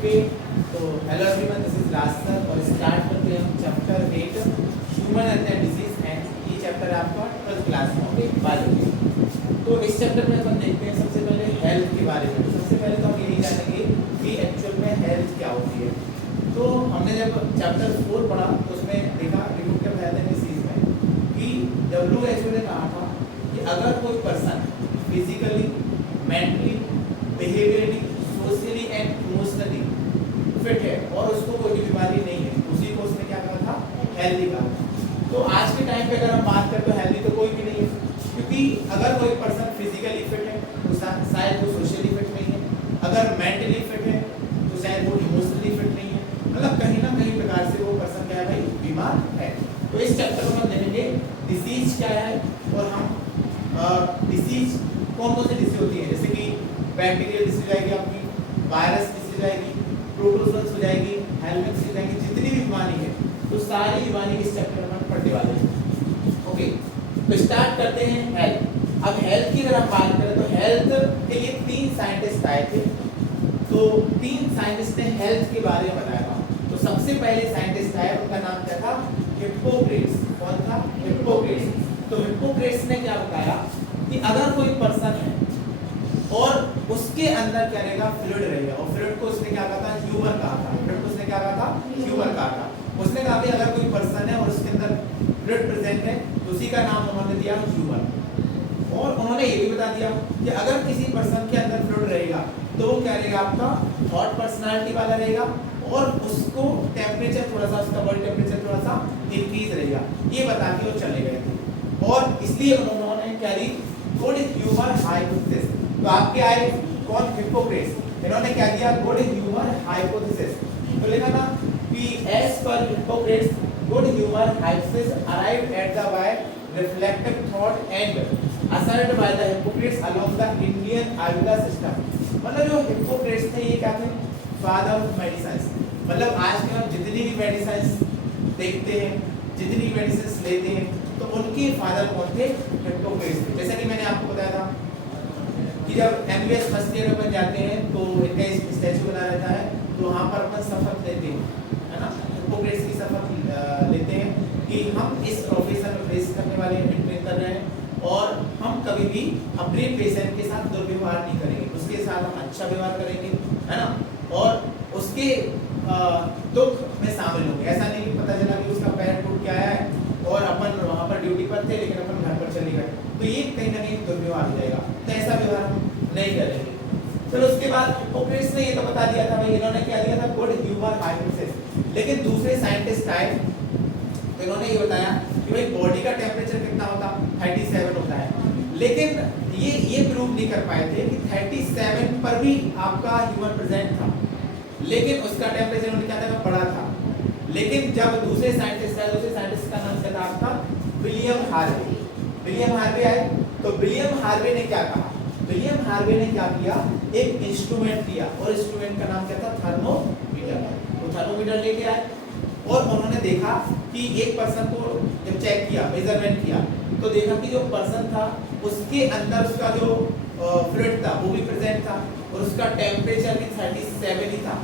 Okay, तो hello everyone, this is Raj sir और start करते हैं हम chapter 8 human health and disease and ये चैप्टर है आपका 12th क्लास में। Okay, biology. तो इस चैप्टर में अपन देखते हैं सबसे पहले हेल्थ के बारे में। तो सबसे पहले तो हम यही जानेंगे कि एक्चुअल में हेल्थ क्या होती है। तो हमने जब चैप्टर 4 पढ़ा तो उसमें देखा रिप्रोडक्टिव हेल्थ एंड डिजीज में कि WHO ने कहा था कि अगर कोई person physically, mentally, behaviourally, socially and emotionally fit है और उसको कोई भी बीमारी नहीं है, उसी को उसने क्या कहा था, हेल्दी कहा था। तो आज के टाइम पे अगर हम बात करें तो हेल्दी तो कोई भी नहीं है, क्योंकि अगर कोई पर्सन फिजिकली फिट है तो शायद वो सोशली फिट नहीं है, अगर मेंटली फिट है तो शायद वो इमोशनली फिट नहीं है, मतलब कहीं ना कहीं प्रकार से वो पर्सन क्या है भाई, बीमार है। तो इस चैप्टर में हम देखेंगे डिसीज क्या है और हम डिसीज कौन कौन सी डिसीज होती है, जैसे कि बैक्टीरियल डिसीज आएगी आपकी, वायरस डिसीज आएगी, प्रोटोजोन्स हो जाएगी, हेलमिंथ्स हो जाएगी, जितनी भी बीमारी है तो सारी बीमारी इस चैप्टर में पढ़ने वाले हैं। ओके, तो स्टार्ट करते हैं हेल्थ। अब हेल्थ की अगर हम बात करें तो हेल्थ के लिए 3 साइंटिस्ट आए थे। तो 3 साइंटिस्ट ने हेल्थ के बारे में बताया था। तो सबसे पहले साइंटिस्ट आए, उनका नाम क्या था, हिप्पोक्रेट्स। कौन था, हिप्पोक्रेट्स। तो हिप्पोक्रेट्स ने क्या बताया कि अगर कोई पर्सन है और उसके अंदर क्या रहेगा, फ्लूइड रहेगा, और फ्लूइड को उसने क्या कहा था, ह्यूमर कहा था। फ्लूइड को उसने क्या कहा था, ह्यूमर कहा था। उसने कहा कि अगर कोई पर्सन है और उसके अंदर फ्लूइड प्रेजेंट है तो उसी का नाम उन्होंने दिया ह्यूमर। और उन्होंने ये भी बता दिया कि अगर किसी पर्सन के अंदर फ्लूइड रहेगा तो वो क्या रहेगा, आपका हॉट पर्सनालिटी वाला रहेगा और उसको टेम्परेचर थोड़ा सा, उसका बॉडी टेम्परेचर थोड़ा सा इंक्रीज रहेगा। ये बता के वो चले गए थे और इसलिए उन्होंने क्या दी, गुड ह्यूमर हाइपोथेसिस। तो आपके आए कौन, हिप्पोक्रेट्स। इन्होंने क्या दिया, गुड ह्यूमर हाइपोथेसिस। तो लिखा था कि एज पर Hippocrates good humour hypothesis arrived at the by reflective thought and asserted by the Hippocrates along the Indian Ayurveda system. मतलब जो हिप्पोक्रेट्स थे ये क्या थे, फादर ऑफ मेडिसिन। मतलब आज के हम जितनी भी मेडिसिन देखते हैं, जितनी भी मेडिसिन लेते हैं, तो उनके फादर कौन थे, हिप्पोक्रेट्स थे। जैसा कि मैंने आपको बताया था कि जब MBBS फर्स्ट ईयर में अपन जाते हैं तो इनका स्टैचू बना रहता है, तो वहाँ पर अपन शपथ लेते हैं, है ना, हिप्पोक्रेट्स की शपथ लेते हैं कि हम इस प्रोफेशन में फेस करने वाले हैं, ट्रेन कर रहे हैं और हम कभी भी अपने पेशेंट के साथ दुर्व्यवहार नहीं करेंगे, उसके साथ हम अच्छा व्यवहार करेंगे, है ना, और उसके दुख में शामिल होंगे। ऐसा नहीं कि पता चला कि उसका पैर टूट के आया है और अपन वहाँ पर ड्यूटी पर थे लेकिन अपन घर पर चले गए, तो ये कहीं ना कहीं दुर्व्यवहार हो जाएगा। तो ऐसा व्यवहार हम नहीं करेंगे। फिर उसके बाद हिप्पोक्रेट्स ने ये तो बता दिया था भाई, इन्होंने क्या दिया था, गुड ह्यूमर हाइपोथेसिस। लेकिन दूसरे साइंटिस्ट आए तो इन्होंने ये बताया कि भाई बॉडी का टेम्परेचर कितना होता, 37 होता है। लेकिन ये प्रूव नहीं कर पाए थे कि 37 पर भी आपका ह्यूमर प्रेजेंट था, लेकिन उसका टेम्परेचर उन्होंने क्या था, बड़ा था। लेकिन जब दूसरे साइंटिस्ट आए, दूसरे साइंटिस्ट का नाम क्या था आपका, विलियम हार्वे। विलियम हार्वे आए तो विलियम हार्वे ने क्या कहा, विलियम हार्वे ने क्या किया, एक इंस्ट्रूमेंट दिया और इंस्ट्रूमेंट का नाम क्या था, थर्मोमीटर। तो थर्मोमीटर लेके आए और उन्होंने देखा कि एक पर्सन को जब चेक किया, मेजरमेंट किया, तो देखा कि जो पर्सन था उसके अंदर उसका जो फ्लूइड था वो भी प्रेजेंट था और उसका टेम्परेचर भी 37 ही था।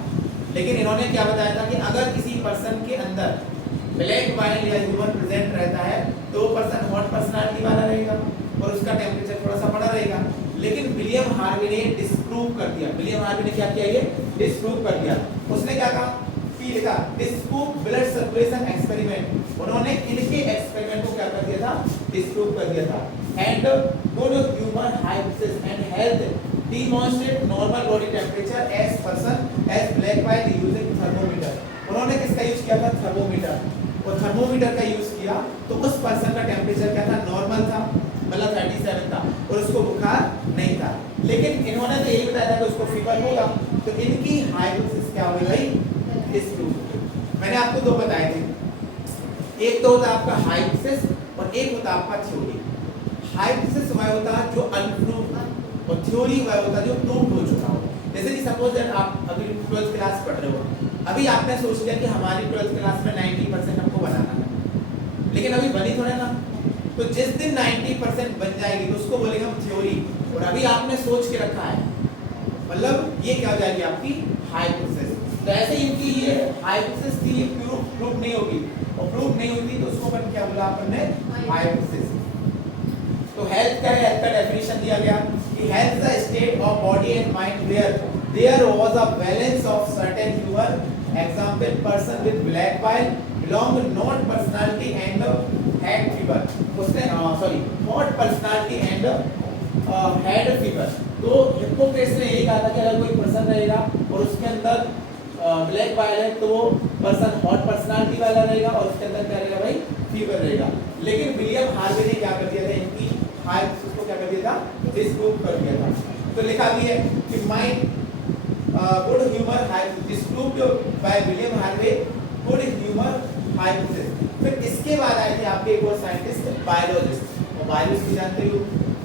लेकिन इन्होंने क्या बताया था कि अगर किसी पर्सन के अंदर ब्लैक वाइन या ह्यूमर प्रेजेंट रहता है तो वो पर्सन हॉट पर्सनालिटी वाला रहेगा और उसका टेम्परेचर थोड़ा सा बड़ा रहेगा। लेकिन विलियम हार्वे ने डिस्प्रूव कर दिया। विलियम हार्वे ने क्या किया, ये डिस्प्रूव कर दिया। उसने क्या कहा कि लिखा डिस्प्रूव ब्लड सर्कुलेशन एक्सपेरिमेंट। उन्होंने इनके एक्सपेरिमेंट को क्या कर दिया था, डिस्प्रूव कर दिया था। And good humour hypothesis and health demonstrate normal body temperature as person as black white using thermometer। उन्होंने किसका यूज किया था, थर्मोमीटर। और थर्मोमीटर का यूज किया तो उस पर्सन का टेम्परेचर क्या था, नॉर्मल था, मतलब 37 था और उसको बुखार नहीं था। लेकिन इन्होंने तो यही बताया था कि उसको फीवर होगा। तो इनकी हाइपोथेसिस क्या हुई भाई, डिस्प्रूव। मैंने आपको दो बताए थे, एक तो होता आपका हाइपोथेसिस और एक होता आपका थ्योरी। हाइपोथेसिस वह होता है जो अनप्रूव और थ्योरी वह होता है जो प्रूव हो चुका हो। जैसे कि सपोज दैट आप अभी 12th क्लास पढ़ रहे हो, अभी आपने सोच लिया कि हमारी 12th क्लास में 90% हमको बनाना है, लेकिन अभी बनी थोड़ा ना। तो जिस दिन 90% बन जाएगी तो उसको बोलेंगे हम थ्योरी, और अभी आपने सोच के रखा है, मतलब ये क्या हो जाएगी आपकी हाइपोथेसिस। तो ऐसे इनकी ये हाइपोथेसिस थी, ये प्रूफ नहीं होगी, और प्रूफ नहीं होती तो उसको अपन क्या बोला अपन ने, हाइपोथेसिस। तो हेल्थ का है, हेल्थ का डेफिनेशन दिया गया कि health is a state of body and mind where there was a balance of certain humour, example person with black bile belong not personality and head fever, उसने sorry not personality and head fever। तो Hippocrates ने यही कहा था कि अगर कोई person रहेगा और उसके अंदर ब्लैक बाइल है तो वो पर्सन हॉट पर्सनालिटी वाला रहेगा और उसके अंदर क्या रहेगा भाई, फीवर रहेगा। लेकिन विलियम हार्वे ने क्या कर दिया था, इनकी हाइपोथेसिस को क्या कर दिया था, डिस्प्रूव कर दिया था। तो लिखा भी है कि mind good humour disproved by William Harvey good humour hypothesis. फिर इसके बाद आए थे आपके एक और साइंटिस्ट, बायोलॉजिस्ट। और बायोलॉजिस्ट जानते हो,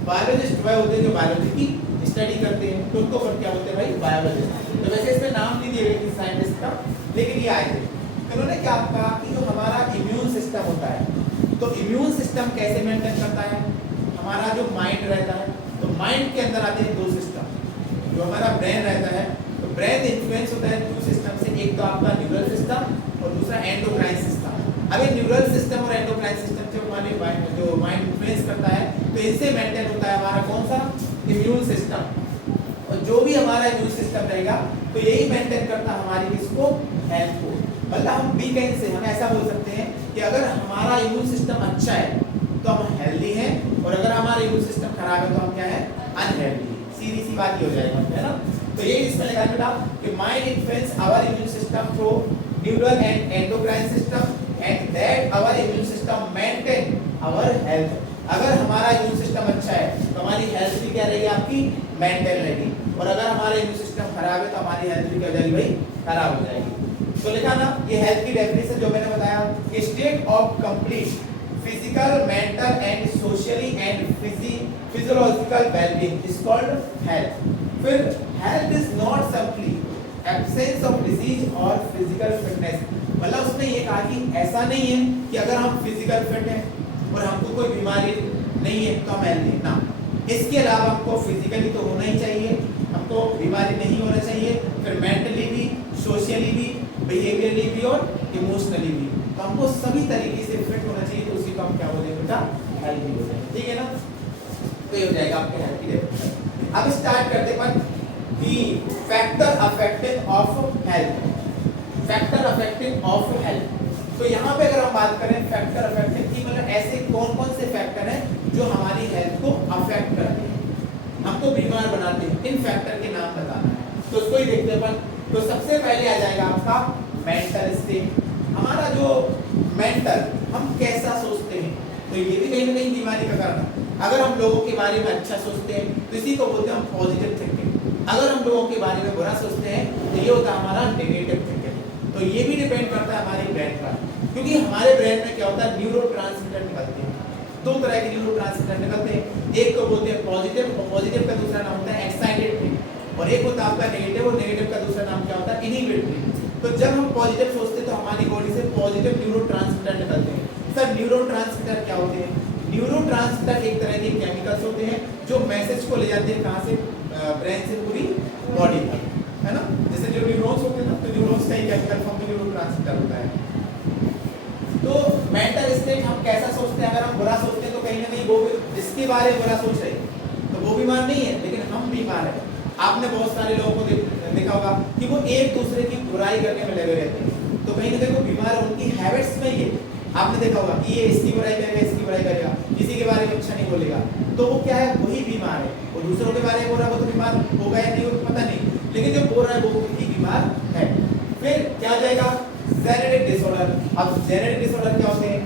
बायोलॉजिस्ट वह होते हैं जो बायोलॉजी की स्टडी करते हैं, तो उनको फिर क्या बोलते हैं भाई, बायोलॉजिस्ट। तो वैसे इसमें नाम नहीं दिए गए किसी साइंटिस्ट का, लेकिन ये आए थे। इन्होंने क्या कहा कि जो हमारा इम्यून सिस्टम होता है, तो इम्यून सिस्टम कैसे मेंटेन करता है, हमारा जो माइंड रहता है, तो माइंड के अंदर आते हैं दो सिस्टम। जो हमारा ब्रेन रहता है, तो ब्रेन इन्फ्लुएंस होता है दो सिस्टम से, एक तो आपका न्यूरल सिस्टम और दूसरा एंडोक्राइन सिस्टम। अब ये न्यूरल सिस्टम और एंडोक्राइन सिस्टम जो हमारे जो माइंड इन्फ्लुएंस करता है, तो इनसे मेंटेन होता है हमारा कौन सा, इम्यून सिस्टम। और जो भी हमारा इम्यून सिस्टम रहेगा तो यही मेंटेन करता है हमारी किसको, हेल्थ को। मतलब हम वीकेंड से हम ऐसा बोल सकते हैं कि अगर हमारा इम्यून सिस्टम अच्छा है तो हम हेल्दी हैं, और अगर हमारा इम्यून सिस्टम खराब है तो हम क्या है, अनहेल्दी। सीधी सी बात ही हो जाएगा, है ना। तो यही इसमें लिखा बेटा कि mind influence our immune system through neural and endocrine system and that our immune system maintain our health. अगर हमारा इम्यून सिस्टम अच्छा है तो हमारी हेल्थ भी क्या रहेगी, आपकी मेंटेन रहेगी, और अगर हमारा इम्यून सिस्टम खराब है तो हमारी हेल्थ भी क्या हो जाएगी भाई, खराब हो जाएगी। तो लिखा ना, ये हेल्थ की डेफिनेशन जो मैंने बताया कि state of complete physical, mental and socially and physiological wellbeing is called health. फिर health is not simply absence of disease और फिजिकल फिटनेस। मतलब उसने ये कहा कि ऐसा नहीं है कि अगर हम फिजिकल फिट हैं और हमको कोई बीमारी नहीं है तो हम हेल्दी ना, इसके अलावा हमको फिजिकली तो होना ही चाहिए, हमको बीमारी नहीं होना चाहिए, फिर मेंटली भी, सोशली भी, बिहेवियरली भी और इमोशनली भी। तो हमको सभी तरीके से फिट होना चाहिए, तो उसी को हम क्या बोलेंगे बेटा, हेल्दी हो जाएंगे। ठीक है ना, तो ये हो जाएगा आपके हेल्थ की डेफिनेशन। अब स्टार्ट करते हैं the factor affecting of health. Factor affecting of health, तो यहाँ पे अगर हम बात करें फैक्टर अफेक्टिंग की, मतलब ऐसे कौन कौन से फैक्टर हैं जो हमारी हेल्थ को अफेक्ट करते हैं, हमको बीमार बनाते हैं, इन फैक्टर के नाम बताना है। तो उसको ही देखते हैं। तो सबसे पहले आ जाएगा आपका मेंटल स्टेट। हमारा जो मेंटल, हम कैसा सोचते हैं, तो ये भी कहीं ना कहीं बीमारी का कारण है। अगर हम लोगों के बारे में अच्छा सोचते हैं तो इसी को बोलते हैं हम पॉजिटिव थिंकिंग। अगर हम लोगों के बारे में बुरा सोचते हैं तो ये होता है हमारा नेगेटिव थिंकिंग। तो ये भी डिपेंड करता है हमारे ब्रेन पर, क्योंकि हमारे ब्रेन में क्या होता है, न्यूरोट्रांसमीटर निकलते हैं। दो तरह के न्यूरोट्रांसमीटर निकलते हैं, एक को बोलते हैं पॉजिटिव, और पॉजिटिव का दूसरा नाम होता है एक्साइटेड, और एक होता है आपका नेगेटिव, और नेगेटिव का दूसरा नाम क्या होता है, इनहिबिटरी। तो जब हम पॉजिटिव सोचते हैं तो हमारी बॉडी से पॉजिटिव न्यूरोट्रांसमीटर निकलते हैं। सर न्यूरोट्रांसमीटर क्या होते हैं? न्यूरोट्रांसमीटर एक तरह के केमिकल्स होते हैं जो मैसेज को ले जाते हैं कहाँ से, ब्रेन से पूरी बॉडी तक, है ना। जैसे जो न्यूरॉन्स होते हैं ना, तो न्यूरॉन्स का ही केमिकल फॉर्म में न्यूरोट्रांसमीटर होता है। तो मेंटल स्टेट हम कैसा सोचते हैं, अगर हम बुरा सोचते हैं तो कहीं ना कहीं वो जिसके बारे में बुरा सोच रहे हैं तो वो बीमार नहीं है, लेकिन हम बीमार हैं। आपने बहुत सारे लोगों को देखा होगा कि वो एक दूसरे की बुराई करने में लगे रहते हैं, तो कहीं ना कहीं वो बीमार है, उनकी हैबिट्स में ये आपने देखा होगा कि ये इसकी बुराई करेगा, इसकी बुराई करेगा, किसी के बारे में अच्छा नहीं बोलेगा, तो वो क्या है, वही बीमार है। वो दूसरों के बारे में बोल रहा है, वो तो बीमार होगा या नहीं होगा पता नहीं, लेकिन जो बोल रहा है वो भी बीमार है। फिर क्या हो जाएगा, जेनेटिक डिसऑर्डर। अब जेनेटिक डिसऑर्डर क्या होते हैं?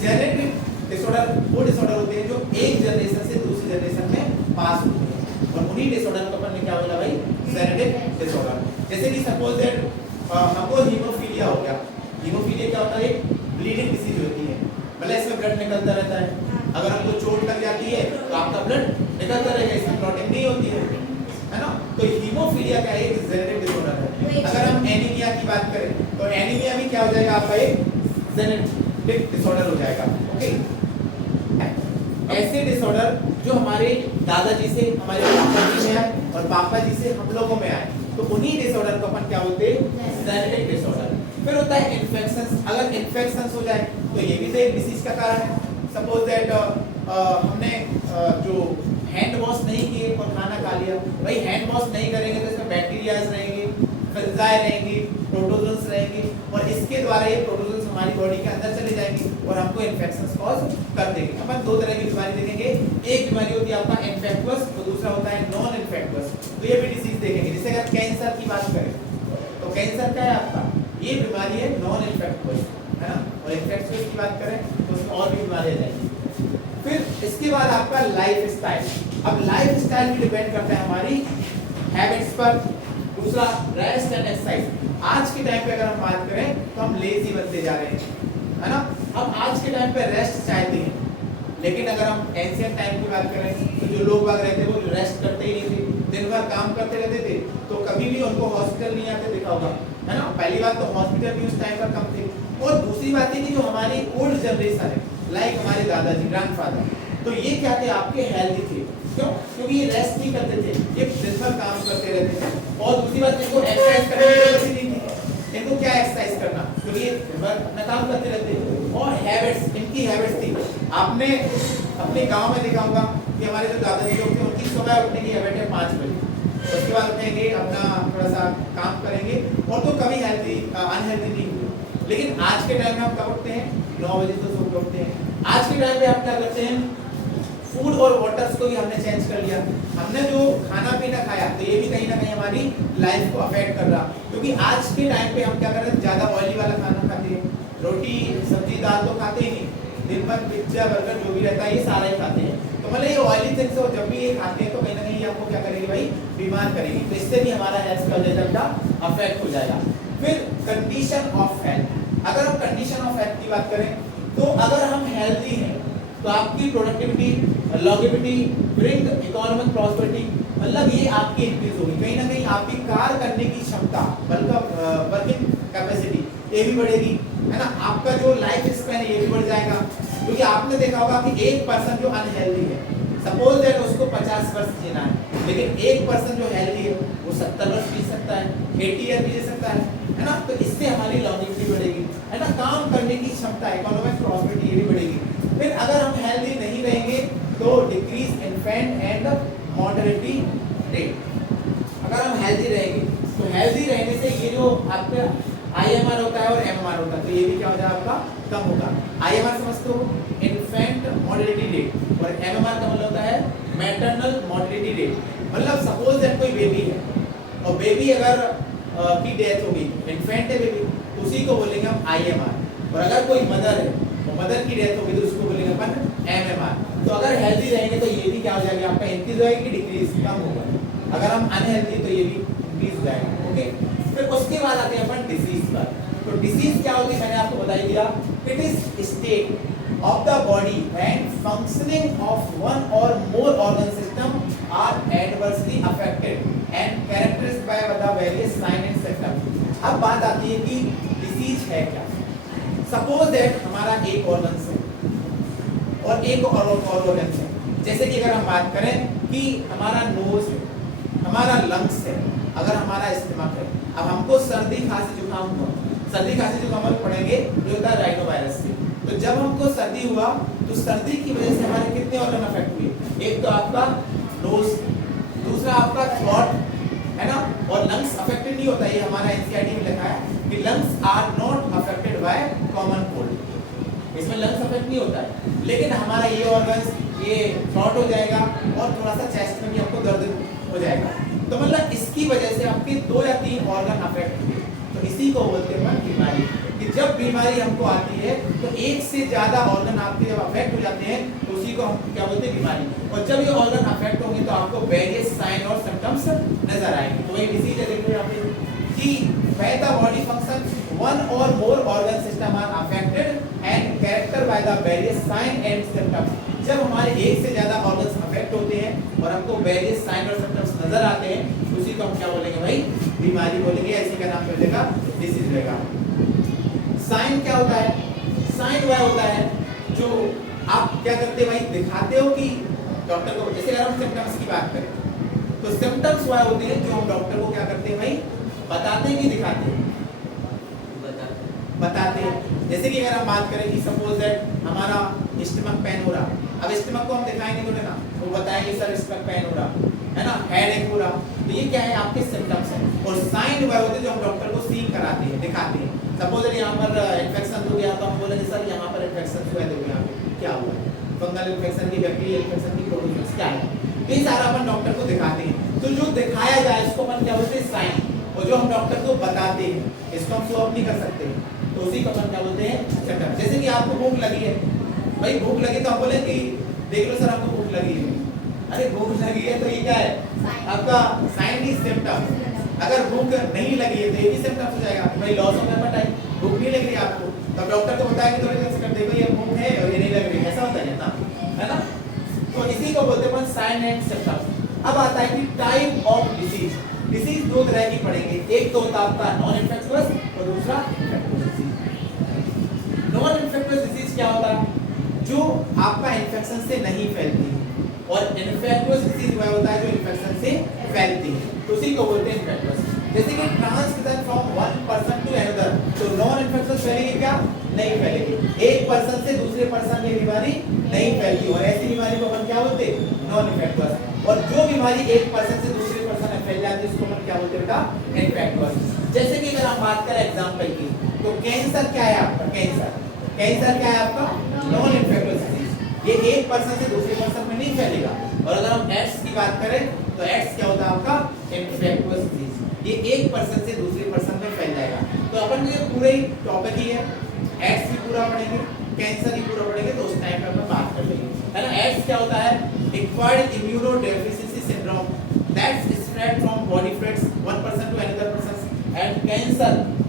जेनेटिक डिसऑर्डर वो डिसऑर्डर होते हैं जो एक जनरेशन से दूसरी जनरेशन में पास होते हैं, और उन्हीं डिसऑर्डर को अपन ने क्या बोला भाई, जेनेटिक डिसऑर्डर। जैसे कि सपोज दैट हमको हीमोफीलिया हो गया। हीमोफीलिया क्या होता है, ब्लीडिंग डिसीज होती है, मतलब इसमें ब्लड निकलता रहता है। अगर हमको चोट लग जाती है तो आपका ब्लड निकलता रहेगा, इसमें क्लॉटिंग नहीं होती है ना। तो हीमोफीलिया का एक जेनेटिक डिसऑर्डर है। अगर हम एनीमिया की बात करें तो एनीमिया भी क्या हो जाएगा, आपका एक जेनेटिक डिसऑर्डर हो जाएगा। ओके, ऐसे डिसऑर्डर जो हमारे दादाजी से, हमारे पापा जी में आए और पापा जी से हम लोगों में आए, तो उन्हीं डिसऑर्डर को अपन क्या बोलते हैं, जेनेटिक डिसऑर्डर। फिर होता है इन्फेक्शंस। अगर इन्फेक्शंस हो जाए तो ये भी तो एक डिसीज का कारण है। सपोज दैट हमने जो हैंड वॉश नहीं किए और खाना खा लिया, भाई हैंड वॉश नहीं करेंगे तो इसमें बैक्टीरियाज रहेंगे, फंजाई रहेंगी, प्रोटोजोन्स रहेंगे, और इसके द्वारा ये प्रोटोजोन्स हमारी बॉडी के अंदर चले जाएंगे और हमको इन्फेक्शंस कॉज कर देंगे। अपन दो तरह की बीमारी देखेंगे, एक बीमारी होती है आपका इन्फेक्टिवस और दूसरा होता है नॉन इन्फेक्टिवस। तो ये भी डिसीज देखेंगे। जैसे अगर कैंसर की बात करें तो कैंसर क्या है आपका, ये बीमारी है नॉन इन्फेक्टिवस, है ना, और इन्फेक्टिवस की बात करें तो उसमें और भी बीमारियां जाएंगी। फिर इसके बाद आपका लाइफ स्टाइल। अब लाइफ स्टाइल भी डिपेंड करता है हमारी हैबिट्स पर। दूसरा रेस्ट एंड एक्सरसाइज। आज के टाइम पे अगर हम बात करें तो हम लेजी बनते जा रहे हैं, है ना। अब आज के टाइम पे रेस्ट चाहते हैं, लेकिन अगर हम एंशिएंट टाइम की बात करें तो जो लोग बाग रहते वो रेस्ट करते ही नहीं थे, दिन भर काम करते रहते थे, तो कभी भी उनको हॉस्पिटल नहीं आते देखा होगा, है ना। पहली बात तो हॉस्पिटल भी उस टाइम पर कम थे, और दूसरी बात ये कि जो हमारी ओल्ड जनरेशन है, लाइक हमारे दादाजी, ग्रैंडफादर, तो ये क्या थे, आपके हेल्दी थे। क्यों? क्योंकि ये रेस्ट नहीं करते थे, ये दिन भर काम करते रहते थे। और दूसरी बात, इनको एक्सरसाइज करने की जरूरत ही नहीं थी। इनको क्या एक्सरसाइज करना, क्योंकि ये दिन भर अपना काम करते रहते। और हैबिट्स, इनकी हैबिट्स थी, आपने अपने गांव में देखा होगा कि हमारे जो दादाजी लोग थे उनकी सुबह उठने की हैबिट है 5 बजे, उसके बाद उठेंगे, अपना थोड़ा सा काम करेंगे, और तो कभी हेल्दी अनहेल्दी नहीं हुए। लेकिन आज के टाइम में हम कब उठते हैं, 9 बजे तो सो उठते हैं। आज के टाइम पे आप क्या करते हैं, फूड और वाटर्स को भी हमने चेंज कर लिया। हमने जो खाना पीना खाया तो ये भी कहीं ना कहीं हमारी लाइफ को अफेक्ट कर रहा, क्योंकि आज के टाइम पे हम क्या कर रहे हैं, ज्यादा ऑयली वाला खाना खाते हैं, रोटी सब्जी दाल तो खाते ही नहीं, दिन भर पिज्जा बर्गर जो भी रहता है ये सारा ही खाते हैं। तो मतलब ये ऑयली थिंग्स हो, जब भी ये खाते हैं तो कहीं ना कहीं आपको क्या करेगी भाई, बीमार करेगी। तो इससे भी हमारा हेल्थ का रिजल्ट अफेक्ट हो जाएगा। फिर कंडीशन ऑफ हेल्थ। अगर हम कंडीशन ऑफ हेल्थ की बात करें तो अगर हम हेल्दी हैं तो आपकी productivity, longevity, bring economic prosperity, मतलब ये आपकी इंक्रीज होगी। कहीं ना कहीं आपकी कार्य करने की क्षमता, बल्कि वर्किंग कैपेसिटी ये भी बढ़ेगी, है ना। आपका जो लाइफ स्पैन है ये भी बढ़ जाएगा, क्योंकि आपने देखा होगा कि एक पर्सन जो अनहेल्दी है, सपोज दैट उसको 50 वर्ष जीना है, लेकिन एक पर्सन जो हेल्दी है वो 70 वर्ष जी सकता है, 80 ईयर भी जी सकता है ना। तो इससे हमारी लॉन्गेविटी बढ़ेगी, है ना, काम करने की क्षमता, इकोनॉमिक प्रॉस्पेरिटी ये भी बढ़ेगी। फिर अगर हम हेल्दी नहीं रहेंगे तो decrease infant and mortality rate. अगर हम हेल्दी रहेंगे तो हेल्दी रहने से ये जो आपका IMR होता है और MMR होता है, तो ये भी क्या हो जाएगा, आपका कम होगा। IMR समझते हो, इन्फेंट मॉर्टेलिटी रेट, और MMR का मतलब होता है मैटरनल मॉर्टेलिटी रेट। मतलब सपोज दैट कोई बेबी है और बेबी अगर की डेथ हो गई, इन्फेंट है बेबी, उसी को बोलेंगे हम IMR। और अगर कोई मदर है तो मदर की डेथ हो गई तो उसको बोलेंगे अपन MMR। तो अगर हेल्दी रहेंगे तो ये भी क्या हो जाएगा, आपका इंक्रीज होएगी, डिक्रीज कम होगा। अगर हम अनहेल्दी तो ये भी इंक्रीज हो जाएगा। ओके, फिर उसके बाद आते हैं अपन डिसीज पर। तो डिसीज क्या होती है, मैंने आपको बता ही दिया, it is state of the body and functioning of one और more organ system are adversely affected and characterized by the various sign and symptoms. अब बात आती है कि डिसीज है क्या। सपोज दैट हमारा एक ऑर्गन है और एक और ऑर्गन है, जैसे कि अगर हम बात करें कि हमारा नोज है, हमारा लंग्स है, अगर हमारा स्टमक है। अब हमको सर्दी खांसी जुकाम हुआ, सर्दी खांसी जुकाम में पड़ेंगे जो होता है राइनोवायरस से। तो जब हमको सर्दी हुआ तो सर्दी की वजह से हमारे कितने ऑर्गन अफेक्ट हुए, एक तो आपका नोज, दूसरा आपका थ्रोट, है ना, और लंग्स अफेक्टेड नहीं होता। ये हमारा एनसीईआरटी में लिखा है कि lungs are not affected by common cold, इसमें लंग्स अफेक्ट नहीं होता है। लेकिन हमारा ये ऑर्गन्स, ये थ्रोट हो जाएगा और थोड़ा सा चेस्ट में भी आपको दर्द हो जाएगा। तो मतलब इसकी वजह से आपके 2 या 3 ऑर्गन अफेक्ट हुए, तो इसी को बोलते हैं बीमारी। कि जब बीमारी हमको आती है तो एक से ज्यादा ऑर्गन आपके जब अफेक्ट हो जाते हैं तो उसी को हम क्या बोलते हैं, बीमारी। और जब ये ऑर्गन अफेक्ट होंगे तो आपको वेरियस साइन और सिम्टम्स नजर आएंगे। तो वही डिसीज है, देखो यहाँ पे कि where the body function one or more organ system are affected and characterized by the various sign and symptoms। जब हमारे एक से ज्यादा ऑर्गन्स अफेक्ट होते हैं और हमको वेरियस साइन और सिम्टम्स नजर आते हैं, उसी को हम क्या बोलेंगे भाई, बीमारी बोलेंगे। ऐसी का नाम मिलेगा डिसीज रहेगा। साइन क्या होता है, साइन वह होता है जो आप क्या करते हैं भाई, दिखाते हो कि डॉक्टर को। जैसे अगर हम सिम्टम्स की बात करें तो सिम्टम्स वह होते हैं जो हम डॉक्टर को क्या करते हैं भाई, बताते हैं कि दिखाते हैं? बताते हैं। जैसे कि अगर हम बात करें कि सपोज दैट हमारा स्टमक पेन हो रहा, अब स्टमक को हम दिखाएंगे तो ना, वो बताएंगे सर स्टमक पेन हो रहा है ना, हेडेक हो रहा, तो ये क्या है आपके सिम्टम्स हैं। और साइन वह होते हैं जो हम डॉक्टर को सीन कराते हैं, दिखाते हैं। सपोज दैट यहाँ पर इन्फेक्शन हो गया तो हम बोलेंगे सर यहाँ पर इन्फेक्शन हुआ है, देखो यहाँ पे क्या हुआ है, फंगल इन्फेक्शन की, बैक्टीरियल इन्फेक्शन की, प्रोटोजोन्स क्या है, तो ये सारा अपन डॉक्टर को दिखाते हैं। तो जो दिखाया जाए इसको अपन क्या बोलते हैं, साइन। और जो हम डॉक्टर को बताते हैं इसको हम शो ऑफ नहीं कर सकते, तो उसी को अपन क्या बोलते हैं, सिम्टम। जैसे कि आपको भूख लगी है भाई, भूख लगी तो आप बोले कि देख लो सर आपको भूख लगी है, अरे भूख लगी है तो ये क्या है आपका साइन ही सिम्टम। अगर भूख नहीं लगी है तो ये भी सिम्टम हो जाएगा भाई, लॉस ऑफ एपेटाइट, भूख नहीं लग रही है आपको, तब डॉक्टर को बताएंगे थोड़ी देर से कर देखो ये भूख है और ये नहीं लग रही, ऐसा होता है ना, है ना। तो इसी को बोलते हैं साइन एंड सिम्टम। अब आता है कि टाइप ऑफ डिसीज। डिसीज दो तरह की पड़ेंगे, एक तो होता है आपका नॉन इन्फेक्टियस और दूसरा infectious disease. Non infectious disease क्या होता है, जो आपका इन्फेक्शन से नहीं फैलती, और इन्फेक्टियस डिसीज वह होता है जो इन्फेक्शन से फैलती है, तो उसी को बोलते हैं इन्फेक्टियस। जैसे कि transmission from one person to another, तो नॉन इन्फेक्टियस फैलेगी क्या, नहीं फैलेगी, एक पर्सन से दूसरे पर्सन में बीमारी नहीं फैलती, और ऐसी बीमारी को अपन क्या बोलते हैं, नॉन इन्फेक्टियस। और जो बीमारी एक पर्सन से दूसरे पर्सन में फैल जाती है उसको अपन क्या बोलते हैं बेटा, इन्फेक्टियस। जैसे कि अगर हम बात करें एग्जांपल की, तो कैंसर क्या है आपका, कैंसर क्या है आपका, नॉन इन्फेक्टियस डिसीज, ये एक पर्सन से दूसरे पर्सन में नहीं फैलेगा। और अगर हम एड्स की बात करें तो एड्स क्या होता है आपका, इन्फेक्टियस डिसीज, ये एक पर्सन से दूसरे पर्सन में फैल जाएगा। तो अपन ये पूरे ही टॉपिक ही है, एड्स भी पूरा पढ़ेंगे, कैंसर भी पूरा पढ़ेंगे, तो उस टाइम पे अपन बात कर लेंगे, है ना। एड्स क्या होता है, acquired immunodeficiency syndrome that's spread from body fluids one person to another person. And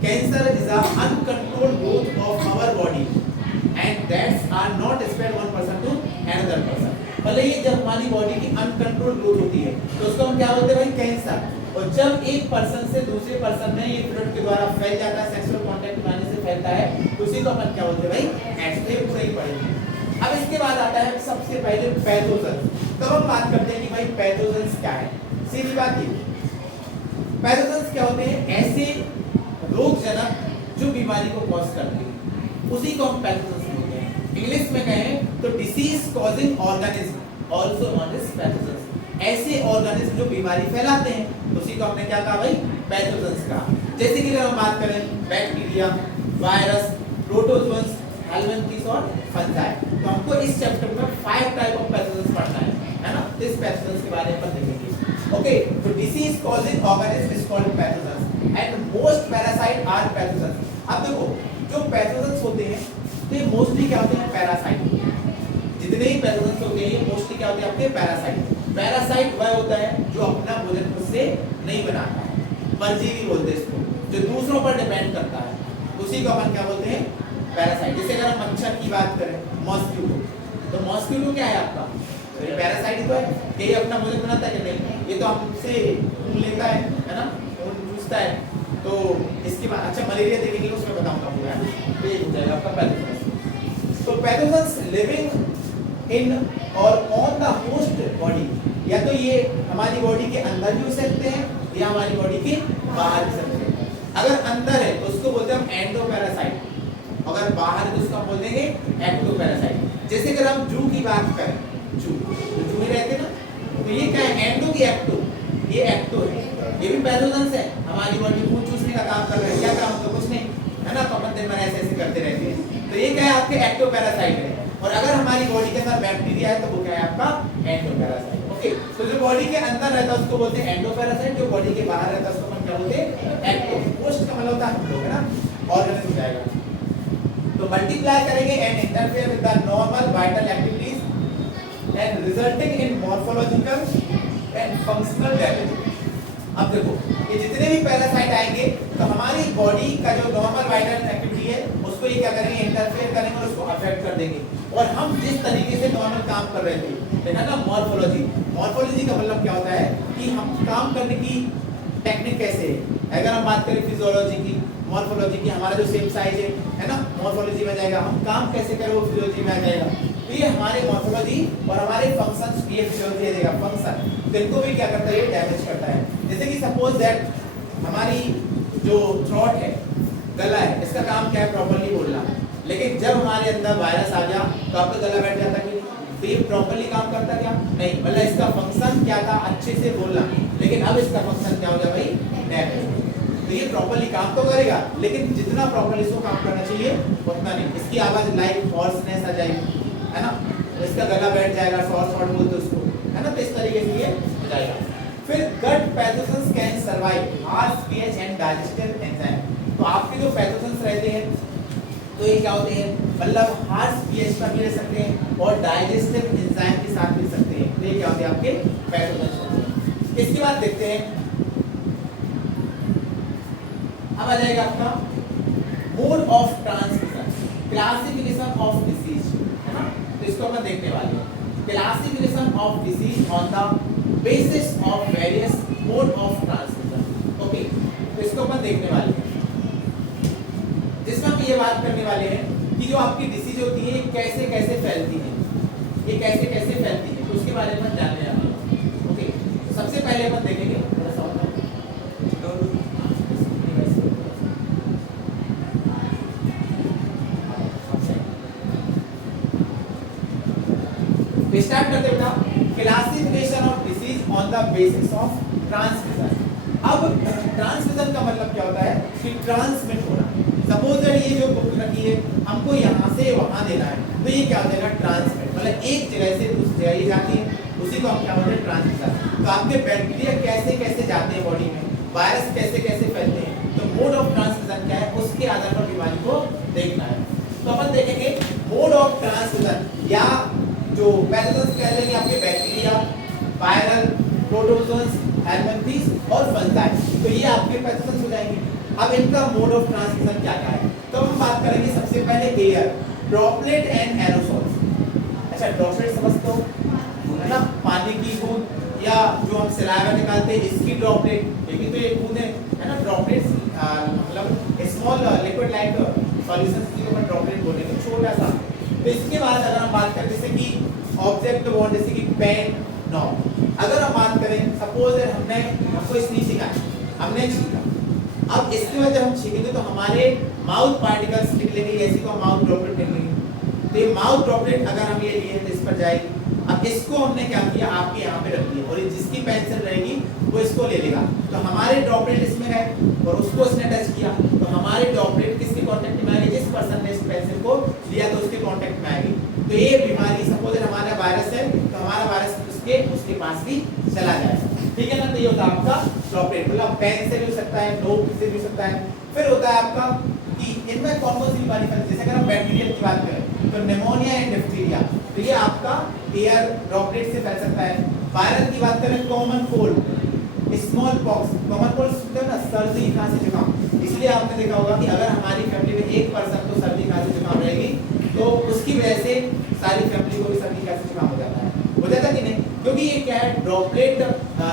cancer is a uncontrolled growth of our body and that's are not spread one person to another person. मतलब ये जब हमारी body की uncontrolled growth होती है तो उसको हम क्या बोलते हैं भाई, कैंसर। और जब एक पर्सन से दूसरे पर्सन में ये फ्लूइड के द्वारा फैल जाता है, सेक्सुअल कांटेक्ट में आने से फैलता है, तो उसी को अपन क्या बोलते हैं भाई, एड्स। ये पूरा ही पढ़ेंगे। अब इसके बाद आता है सबसे पहले पैथोजन। तब हम बात करते हैं कि भाई पैथोजन्स क्या है। सीधी बात ये, पैथोजन्स क्या होते हैं, ऐसे रोगजनक जो बीमारी को कॉज करते हैं, उसी को हम पैथोजन्स बोलते हैं। इंग्लिश में कहें तो disease causing organism also known as pathogens. ऐसे ऑर्गेनिज्म जो बीमारी फैलाते हैं, उसी को हमने क्या कहा भाई, पैथोजन्स कहा। जैसे कि अगर हम बात करें बैक्टीरिया, वायरस, प्रोटोजोन्स, हेल्मिंथ्स और फंजाई, तो हमको इस चैप्टर में 5 टाइप ऑफ पैथोजन्स पढ़ना है ना। इस पैथोजन्स के बारे में अपन देखेंगे। ओके, तो disease causing organism is called pathogens and most parasite are pathogens. अब देखो जो पैथोजन्स होते हैं तो ये मोस्टली क्या होते हैं, पैरासाइट। जितने ही पैथोजन्स होते हैं ये मोस्टली क्या होते हैं आपके, पैरासाइट। पैरासाइट वह होता है जो अपना भोजन खुद से नहीं बनाता है, परजीवी बोलते हैं इसको, जो दूसरों पर डिपेंड करता है, उसी को अपन क्या बोलते हैं, पैरासाइट। जैसे अगर हम मच्छर की बात करें, मॉस्किटो, तो मॉस्किटो क्या है आपका, तो ये पैरासाइट ही तो है, ये अपना भोजन बनाता है कि नहीं, ये तो हमसे खून लेता है ना, खून चूसता है। तो इसके बाद अच्छा मलेरिया देखेंगे उसमें बताऊंगा पूरा, तो ये हो जाएगा आपका पैथोजन्स। तो पैथोजन्स लिविंग इन और ऑन द होस्ट बॉडी, या तो ये हमारी बॉडी के अंदर भी हो सकते हैं या हमारी बॉडी के बाहर भी सकते हैं। अगर अंदर है तो उसको बोलते हैं हम एंडोपैरासाइट, अगर बाहर है तो उसको हम बोल देंगे एक्टोपैरासाइट। जैसे अगर हम जू की बात करें, जू में रहते हैं ना, तो ये क्या है, एंडो की एक्टो, ये एक्टो है, ये भी पैथोजन्स है, हमारी बॉडी खून चूसने का काम कर रहे हैं, क्या काम, तो कुछ नहीं है ना, तो अपन दिन भर ऐसे करते रहते हैं, तो ये क्या है आपके एक्टोपैरासाइट है। और अगर हमारी बॉडी के अंदर बैक्टीरिया है तो वो क्या है आपका, एंडोपैरासाइट। ओके, तो जो बॉडी के अंदर रहता है उसको बोलते हैं एंडोपैरासाइट, जो बॉडी के बाहर रहता है उसको अपन क्या बोलते हैं, एक्टो। पोस्ट का मतलब होता है हम लोग, है ना, ऑर्गेनिज्म हो जाएगा। तो मल्टीप्लाई करेंगे and interfere with the normal vital activities and resulting in morphological and functional damage. अब देखो ये जितने भी पैरासाइट आएंगे तो हमारी बॉडी का जो नॉर्मल वाइटल एक्टिविटी है उसको ये क्या करेंगे, इंटरफेयर करेंगे और उसको अफेक्ट कर देंगे। और हम जिस तरीके से नॉर्मल काम कर रहे थे, देखा ना, मॉर्फोलॉजी का मतलब क्या होता है कि हम काम करने की टेक्निक कैसे है। अगर हम बात करें फिजियोलॉजी की, मॉर्फोलॉजी की, हमारा जो शेप साइज है ना, मॉर्फोलॉजी में जाएगा, हम काम कैसे करें वो फिजियोलॉजी में आ जाएगा। तो ये हमारे मॉर्फोलॉजी और हमारे फंक्शंस ये फिजियोलॉजी देगा फंक्शन, तो इनको भी क्या करता है, ये डैमेज करता है। जैसे कि सपोज दैट हमारी जो थ्रोट है, गला है, इसका काम क्या है, प्रॉपर्ली बोलना। लेकिन जब हमारे अंदर वायरस आ गया तो आपका गला बैठ जाता है, तो ये प्रॉपर्ली काम करता क्या, नहीं, मतलब इसका फंक्शन क्या था, अच्छे से बोलना, लेकिन अब इसका फंक्शन क्या हो गया भाई, डैमेज। तो ये प्रॉपर्ली काम तो करेगा, लेकिन जितना प्रॉपर्ली इसको काम करना चाहिए उतना नहीं। इसकी आवाज लाइक हॉर्सनेस आ जाएगी, है ना, इसका गला बैठ जाएगा, शॉर्ट बोलते उसको, है ना, तो इस तरीके से ये हो जाएगा। फिर gut pathogens can survive harsh pH and digestive enzyme. तो आपके जो पैथोजेंस रहते हैं तो ये क्या होते हैं, मतलब हार्श पीएच पर भी रह सकते हैं और डाइजेस्टिव एंजाइम के साथ भी सकते हैं। तो ये क्या होते हैं, आपके पैथोजेंस होते हैं। इसके बाद देखते हैं, अब आ जाएगा आपका mode of transmission, classification of disease, है ना, तो इसको अपन देखने वाले हैं। Classification of disease on the basis of various mode of transmission. Okay, तो इसको अपन देखने वाले हैं, जिसमें हम ये बात करने वाले हैं कि जो आपकी डिसीज होती है कैसे कैसे फैलती है, ये कैसे कैसे फैलती है, तो उसके बारे में जानने वाले हैं। ओके, तो सबसे पहले अपन देखेंगे थोड़ा सा स्टार्ट करते बेटा, classification of disease on the basis of transmission. अब ट्रांसमिशन का मतलब क्या होता है कि ट्रांसमिट होना। सपोज दैट ये जो बुक रखी है हमको यहाँ से वहाँ देना है, तो ये क्या हो जाएगा, ट्रांसमिट, मतलब एक जगह से दूसरी जगह ये जाती है, उसी को हम क्या बोलते हैं, ट्रांसमिशन। तो आपके बैक्टीरिया कैसे कैसे जाते हैं बॉडी में, वायरस कैसे कैसे फैलते हैं, तो मोड ऑफ ट्रांसमिशन क्या है, उसके आधार पर बीमारी को देखना है। तो अपन देखेंगे मोड ऑफ ट्रांसमिशन, या जो पैथोजेंस कह लेंगे आपके बैक्टीरिया, वायरल, प्रोटोजोन्स, हेल्मिन्थ्स और फंजाई, तो ये आपके पैथोजेंस हो जाएंगे। अब इनका मोड ऑफ ट्रांसमिशन क्या क्या है, तो हम बात करेंगे सबसे पहले एयर, ड्रॉपलेट एंड एरोसोल्स। अच्छा, ड्रॉपलेट समझते हो, है ना, पानी की बूंद या जो हम सलाइवा निकालते हैं इसकी ड्रॉपलेट, लेकिन तो एक बूंद है ना, ड्रॉपलेट्स मतलब स्मॉल लिक्विड लाइक सॉल्यूशंस की अपन ड्रॉपलेट बोलेंगे, छोटा सा। तो इसके बाद अगर हम बात करें जैसे कि ऑब्जेक्ट वर्ड, जैसे कि पेन, नॉब, अगर हम बात करें सपोज हमको स्नीज सिखाया, हमने छींका, अब इसके बाद जब हम छींकेंगे तो हमारे माउथ पार्टिकल्स निकलेंगे, ऐसी को माउथ ड्रॉपलेट निकलेंगे। तो ये माउथ ड्रॉपलेट अगर हम ये लिए तो इस पर जाएगी। अब इसको हमने क्या किया, आपके यहाँ पे रख दिया, और जिसकी पेंसिल रहेगी वो इसको ले लेगा, तो हमारे ड्रॉपलेट इसमें है और उसको इसने टच किया, तो हमारे ड्रॉपलेट किसके कांटेक्ट में आएगी, जिस पर्सन ने इस पेंसिल को लिया तो उसके कांटेक्ट में आएगी। तो ये बीमारी सपोज हमारा वायरस है, तो हमारा वायरस उसके पास भी चला जाएगा, ठीक है ना। तो ये होता है आपका ड्रॉपलेट, मतलब पेन से भी हो सकता है, नोक से भी हो सकता है। फिर होता है आपका कि इनमें कौन कौन सी बीमारी फैलती है, जैसे अगर हम बैक्टीरिया की बात करें तो निमोनिया एंड डिप्थीरिया, तो ये आपका एयर ड्रॉपलेट से फैल सकता है। वायरल की बात करें, common cold, small pox, common cold सुनते हो ना, सर्दी खांसी जुकाम, इसलिए आपने देखा होगा कि अगर हमारी फैमिली में एक पर्सन को सर्दी खांसी जुकाम रहेगी तो उसकी वजह से सारी फैमिली को भी सर्दी खांसी जुकाम हो जाता है, हो जाता कि नहीं, क्योंकि ये क्या है, ड्रॉपलेट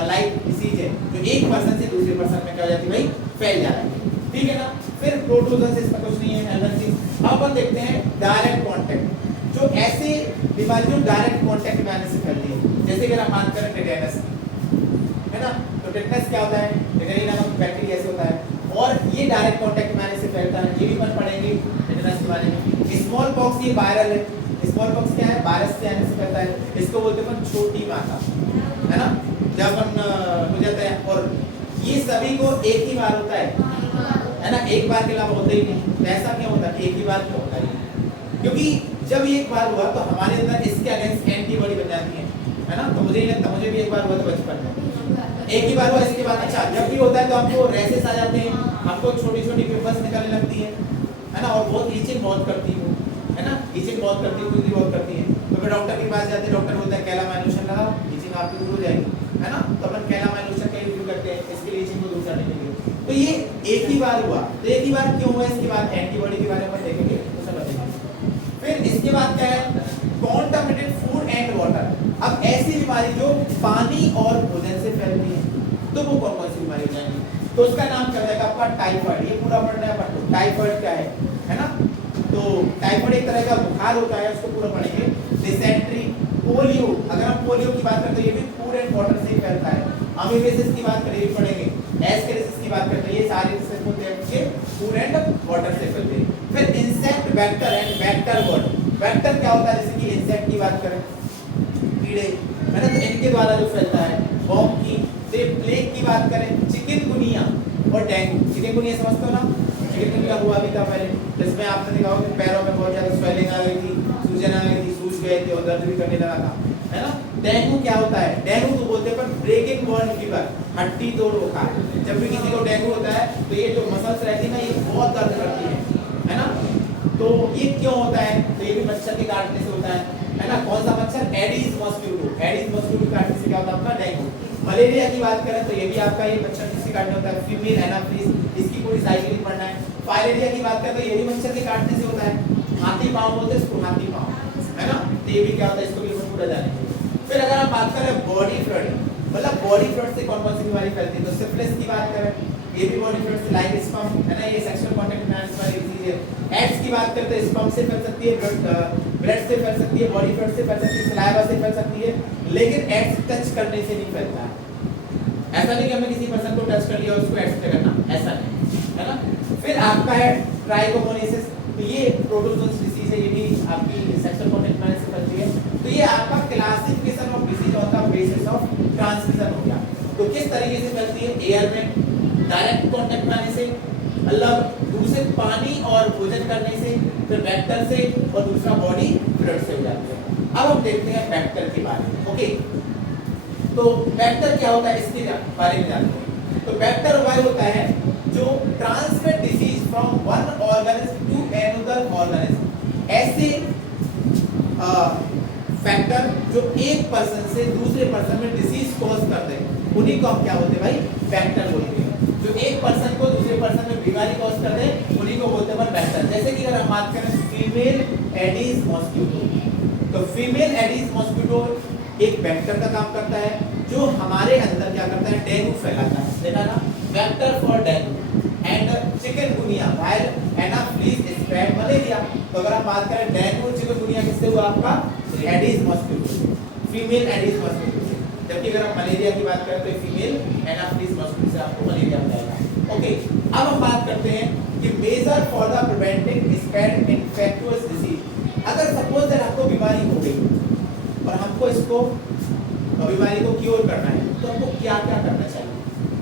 लाइक डिसीज है, जो एक पर्सन से दूसरे पर्सन में क्या हो जाती है भाई, फैल जा रही है, ठीक है ना। फिर प्रोटोजोन्स इसका कुछ नहीं है, एलर्जी। अब अपन देखते हैं डायरेक्ट कांटेक्ट, जो ऐसे बीमारी जो डायरेक्ट कांटेक्ट में आने से फैलती है, जैसे अगर हम बात करें टेटनस, है ना, तो टेटनस क्या होता है, टेटनी नामक बैक्टीरिया से होता है और ये डायरेक्ट कांटेक्ट में आने से फैलता है, ये भी अपन पढ़ेंगे टेटनस के बारे में। स्मॉल पॉक्स ये वायरल है, स्मॉल पॉक्स क्या है, वायरस से आने से फैलता है, इसको बोलते हैं अपन छोटी माता, है ना, जब अपन हो जाता है, और ये सभी को एक ही बार होता है ना, एक बार के अलावा होता ही नहीं। तो ऐसा क्यों होता है, एक ही बार क्यों होता है, क्योंकि जब एक बार हुआ तो हमारे अंदर इसके अगेंस्ट एंटीबॉडी बन जाती है ना। तो मुझे नहीं लगता, मुझे भी एक बार हुआ था बचपन में, एक ही बार हुआ, इसके बाद अच्छा जब भी होता है तो आपको रैशेस आ जाते हैं, आपको छोटी छोटी पिंपल्स निकलने लगती है ना, और बहुत ईचिंग बहुत करती है ना, ईचिंग बहुत करती है, खुजली बहुत करती है। तो फिर डॉक्टर के पास जाते हैं, डॉक्टर बोलता है कैलामाइन लोशन लगाओ, ईचिंग आपकी दूर हो जाएगी, है ना। तो अपन कैलामाइन लोशन का यूज करते हैं इसके लिए, ईचिंग को दूर करने के लिए। तो ये एक ही बार हुआ, तो एक ही बार क्यों हुआ, इसके बाद एंटीबॉडी के बारे में देखेंगे तो समझेंगे। फिर इसके बाद क्या है, कॉन्टामिनेटेड फूड एंड वाटर। अब ऐसी बीमारी जो पानी और भोजन से फैलती है, तो वो कौन कौन सी बीमारी हो जाएंगी, तो उसका नाम क्या जाएगा आपका टाइफाइड। ये पूरा पढ़ना है अपन को, टाइफाइड क्या है ना। तो टाइफाइड एक तरह का बुखार होता है, उसको पूरा पढ़ेंगे। Dysentery, polio. अगर हम पोलियो की बात करते हैं ये भी फूड एंड वाटर से ही फैलता है। अमीबेसिस की बात करें ये पढ़ेंगे, एस्केरिसिस की बात करते हैं ये सारे से होते हैं फूड एंड वाटर से फैलते हैं। फिर insect, vector and vector word. Vector क्या होता है, जैसे कि इंसेक्ट की बात करें कीड़े है ना, तो इनके द्वारा जो फैलता है वॉम की। प्लेग की बात करें चिकनगुनिया और डेंगू। चिकनगुनिया समझते हो ना, चिकनगुनिया हुआ भी था पहले, जिसमें आपने देखा होगा कि पैरों में बहुत ज्यादा स्वेलिंग आ गई थी, सूजन आ गई थी, सूज गए थे और दर्द भी करने लगा था, है ना। डेंगू क्या होता है, डेंगू तो बोलते हैं पर ब्रेकिंग बर्न फीवर, हड्डी तोड़ बुखार। जब भी किसी को डेंगू होता है तो ये जो मसल्स रहती है ना ये बहुत दर्द करती है ना। तो ये क्यों होता है, तो ये भी मच्छर के काटने से होता है ना। कौन सा मच्छर, एडिस मॉस्किटो। एडिस मॉस्किटो काटने से क्या होता है आपका डेंगू। मलेरिया की बात करें तो ये भी आपका ये मच्छर किससे काटने होता है, फीमेल एनाफिलिस। इसकी पूरी साइकिल पढ़ना है। फाइलेरिया की बात करें तो ये भी मच्छर के काटने से होता है, हाथी पांव बोलते हैं इसको, हाथी पांव, है ना। तो ये भी क्या होता है, इसको भी पूरा जानेंगे। फिर अगर हम बात करें बॉडी फ्लड, मतलब बॉडी फ्लड से कौन कौन सी बीमारी फैलती है, तो सिफिलिस की बात करें ये भी बॉडी फ्लड से, लाइक स्पम है ना, ये सेक्सुअल कांटेक्ट में वाली डिजीज है। एड्स की बात करते हैं स्पम से फैल सकती है, ब्लड से फैल सकती है, बॉडी फ्लड से फैल सकती है, सलाइवा से फैल सकती है, लेकिन एड्स टच करने से नहीं फैलता। ऐसा नहीं कि हमने किसी पर्सन को टच कर लिया और उसको एड्स से करना, ऐसा नहीं, है ना। फिर आपका है ट्राइकोमोनिसिस, तो ये प्रोटोजोन्स डिसीज है, ये भी आपकी सेक्सुअल कांटेक्ट में से फैलती है। तो ये आपका classification of disease on the basis of transmission हो गया। तो किस तरीके से फैलती है, एयर में, डायरेक्ट कांटेक्ट में आने से, मतलब दूषित पानी और भोजन करने से, फिर वेक्टर से, और दूसरा बॉडी फ्लूइड से हो जाती है। अब हम देखते हैं वेक्टर के बारे में। ओके, तो वेक्टर क्या होता है इसके बारे में जानते हैं। तो वेक्टर वह होता है जो transmit disease from one organism to another organism. ऐसे फैक्टर जो एक पर्सन से दूसरे पर्सन में डिसीज कॉज करते हैं उन्हीं को हम क्या बोलते हैं भाई, वेक्टर बोलते हैं। जो एक पर्सन को दूसरे पर्सन में बीमारी कॉज करते हैं उन्हीं को बोलते हैं वेक्टर। जैसे कि अगर हम बात करें फीमेल एडिस मॉस्किटो, तो फीमेल एडिस मॉस्किटो एक वेक्टर का काम करता है जो हमारे अंदर क्या करता है, डेंगू फैलाता है, देखा ना, vector for dengue. And chikungunya while Anopheles spread malaria. तो अगर हम बात करें डेंगू चिकनगुनिया किससे हुआ आपका, Aedes mosquito, female Aedes mosquito से। जबकि अगर हम मलेरिया की बात करें तो फीमेल एनाफिलिस मॉस्किटो से आपको मलेरिया हो जाएगा। ओके, अब हम बात करते हैं कि measure for the preventing spread infectious disease. अगर सपोज दैट आपको बीमारी हो गई और हमको इसको बीमारी को क्योर करना है तो हमको क्या क्या करना चाहिए।